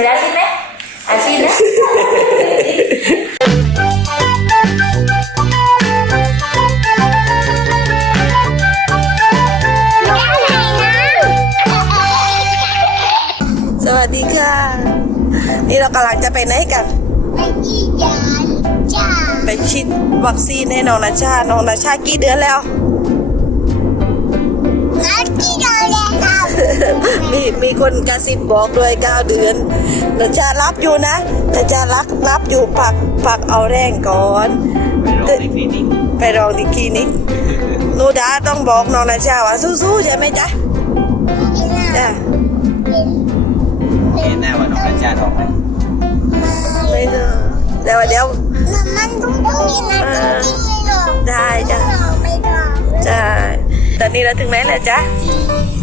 นูได้ชิมไหมอาชิมนะสวัสดีค่ะ นี่เรากำลังจะไปไหนกันไปฉีดวัคซีนให้น้องนาชา น้องนาชากี่เดือนแล้ว มีมีคนกระซิบบอกด้วยเก้าเดือนนาชารับอยู่นะนาชารักรับอยู่ปักปักเอาแรงก่อน ไปรองที่คลินิกหนูดาต้องบอกน้องนาชาว่าสู้ๆใช่ไหมจ๊ะจ้ะเห็นแน่ว่าน้องกัญชาท้องไหมไม่เนอะแต่ว่าเดี๋ยวมันต้องต้องมีนะจริงๆเลยเหรอได้จ้ะไม่ได้ใช่ ตอนนี้เราถึงไหนแล้วจ๊ะ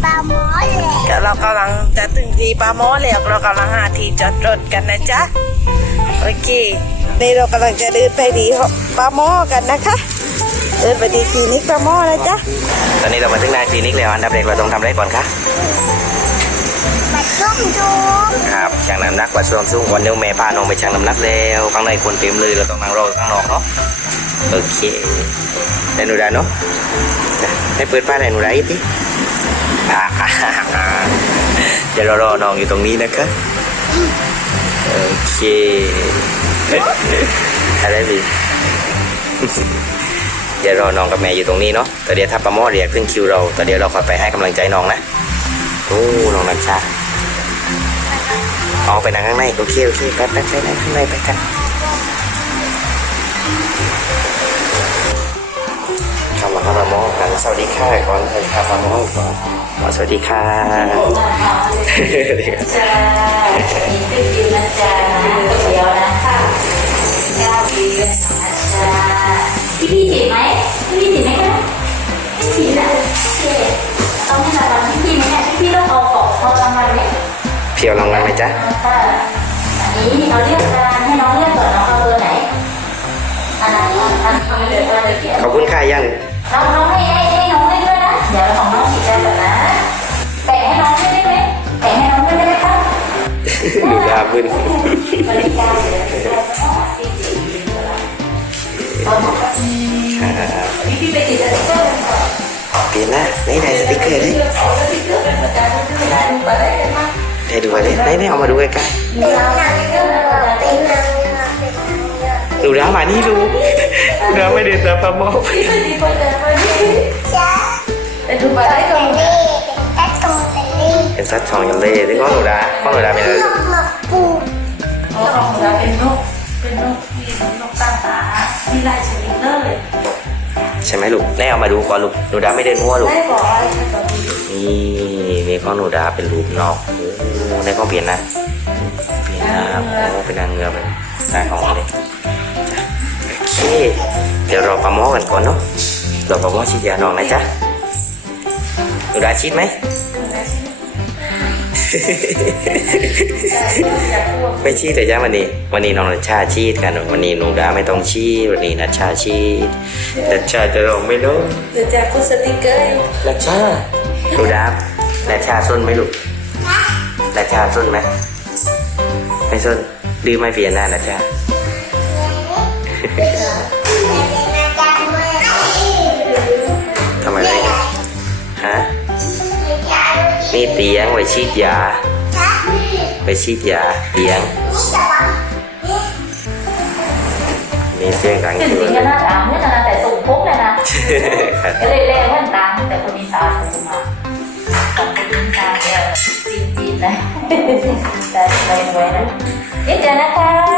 ปลาหมอแหละก็เรากำลังจะถึงที่ปาโมอแล้วเรากำลังหาที่จอดรถกันนะจ๊ะโอเคนี่เรากำลังจะเดินไปที่ปาโมอกันนะคะ เดินไปที่คลินิกปาโมอนะจ๊ะตอนนี้เรามาถึงหนายคลินิกแล้วอันดับแรกเราต้องทำอะไรก่อนคะมาต้มจุ๊บครับชั่งน้ำหนักวัดส่วนสูงวันนี้แม่พาน้องไปชั่งน้ำหนักแล้วข้างในคนเต็มเลยเราต้องนั่งรอข้างนอกเนาะ โอเคได้หนูได้เนาะจ้ะให้เปิดป้ายให้หนูได้อีกทีอ่าเดี๋ยวเรารอน้องอยู่ตรงนี้นะคะโอเคอะไรดีเดี๋ยวรอน้องกับแม่อยู่ตรงนี้เนาะแต่เดี๋ยวถ้าปาหมอเรียกขึ้นคิวเราแต่เดี๋ยวเราขอไปให้กำลังใจน้องนะโอ้น้องน้ำชาเอาไปนั่งข้างในโอเคโอเคไปไปไปนั่งข้างในไปกัน มาครับปาหมอกันสวัสดีค่ะก่อนสวัสดีค่ะปาหมอก่อนอ๋อสวัสดีค่ะจ้ามีขึ้นบิวนะจ๊ะเดี๋ยวนะคะเก้าบิวนะจ๊ะพี่พี่ฉีดไหมพี่พี่ฉีดไหมคะพี่ฉีดนะโอเคต้องให้รางวัลพี่พี่ไหมเนี่ยพี่พี่ต้องเอากล่องเอารางวัลไหมเพียวรางวัลไหมจ๊ะค่ะอันนี้เราเลือกการให้น้องเลือกก่อนน้องเอาเบอร์ไหนอันนั้นอันนี้เดี๋ยวเราจะเขียนขอบคุณค่ะยัง น้องน้องให้ให้ให้น้องได้ด้วยนะ เดี๋ยวของน้องฉีดได้ก่อนนะแปะให้น้องได้ไหมแปะให้น้องได้ไหมคะดูดาบึนบริการเดี๋ยวเราต้องหาสิ่งดีๆก่อนเอาหมดก็พี่พี่ไปติดสติ๊กเกอร์กันก่อนเปลี่ยนนะไหนไหนสติ๊กเกอร์ดิเลือกเอาสติ๊กเกอร์เป็นประจำไม่ได้ดูไปได้ไหมไหนดูมาดิไหนไหนเอามาดูใกล้มีเราสติ๊กเกอร์ประจำเป็นนางเงือกเป็นนางเงือกๆดูดามานี่ดู ดูดาไม่เดินตามปาหมอพี่ไปดีประจำวันนี้จ้าไปดูไปได้ก่อนเล่เป็นแอตตรงเตลี่เป็นสัตว์ทองยันเล่ที่ข้องหนูดาข้องหนูดาเป็นอะไรนกหมกปูอ๋อของเราเป็นนกเป็นนกที่นกตั้งตามีลายชนิดเลยใช่ไหมลูกแน่เอามาดูก่อนลูกหนูดาไม่เดินมั่วลูกได้บอกอะไรให้ตัวดูนี่นี่ข้อหนูดาเป็นรูปนอกโอ้ในข้อเปลี่ยนนะเปลี่ยนนะโอ้เป็นนางเงือกเป็น เคเดี๋ยวรอปลาหมอกันก่อนเนาะรอปลาหมอฉีดยาน้องนะจ๊ะหนูดาฉีดไหมไม่ชีดแต่ย่าวันนี้ วันนี้น้องนัชชาชีดกัน วันนี้หนูดาไม่ต้องชีดวันนี้นัชชาชีดนัชชาจะลงไม่ลงเดี๋ยวจะกดสติ๊กเกอร์นัชชาหนูดานัชชาส้นไหมลูกนัชชาส้นไหมไม่ส้นดื้อไม่เปลี่ยนหน้านัชชา ทำไมไม่ฮะนี่เตียงไว้ชีดยาไปชีดยาเตียงมีเสียงดังจอยู่ริงๆก็น่าตามเนี่ยนะแต่ส่งพกเลยนะก็เลยเรียกว่าตามแต่คนนี้ตาส่งมากับคนนี้ตาเนี่ยจีนๆนะแต่สวยๆนะเดี๋ยวเจอนะคะอัน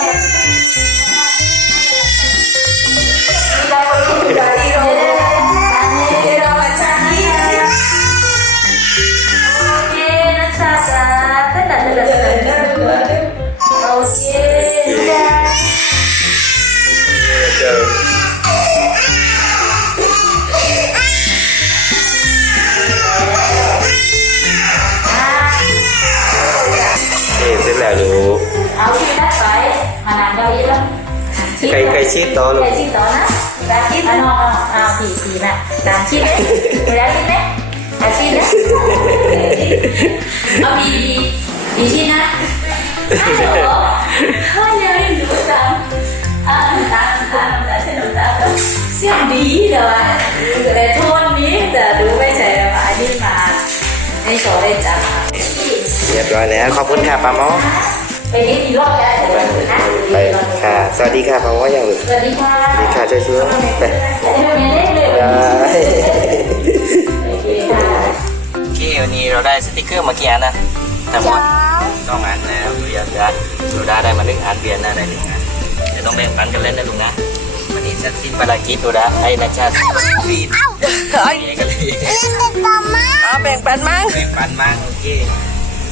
เรา เอาที่นัดไปมานานเยอะแล้วใครใครชีดต่อลูกใครชิดต่อนะใตาคิดอะน้องน้องอ้าวผีผีน่ะตาคิดเลยเวลาคิดไหมตาคิดนะเอาผีผีผีคิดนะฮัลโหลเฮ้ยยังไม่รู้จังอ่าตาตาตาใช่หนูตาเสียงดีเลยวะแต่โทนนี้แต่ดูไม่ใช่ว่าอันนี้มาให้โชว์ได้จังเรียบร้อยแล้วขอบคุณค่ะป้าหมอ ไปนี่อีรอบได้แต่วันนี้นะไปค่ะ สวัสดีค่ะป้าหมออย่างหนึ่งสวัสดีค่ะสวัสดีค่ะช่วยช่วยไปไม่เล่นเลยได้โอเคค่ะโอเควันนี้เราได้สติกเกอร์มากี่อันนะทั้งหมดต้องอันแล้วดูยาดาดูดาได้มาหนึ่งอันเบียนนะได้หนึ่งอันเดี๋ยวต้องแบ่งปันกันเล่นนะลุงนะวันนี้จะสิ้นภารกิจดูดาให้นาชาติฟีดเอ้ยนี่กันเลยเล่นเป็นปอมาเอาแบ่งปันมั้งแบ่งปันมากโอเค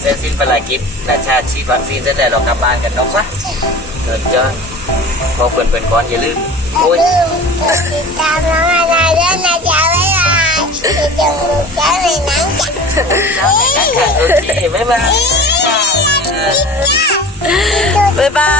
เสร็จสิ้นภารกิจนาชาติฉีดวัคซีนเสร็จแล้วเรากลับบ้านกันเนาะค่ะเกิดเจอพอเปิดเปิดก่อนอย่าลืมโอ้ยลืมติดตามน้องอาณาด้วยนะจ๊ะบ๊ายบายติดตามลูจ้าเลยนะจ๊ะค่ะโอเคบ๊ายบายบ๊ายบาย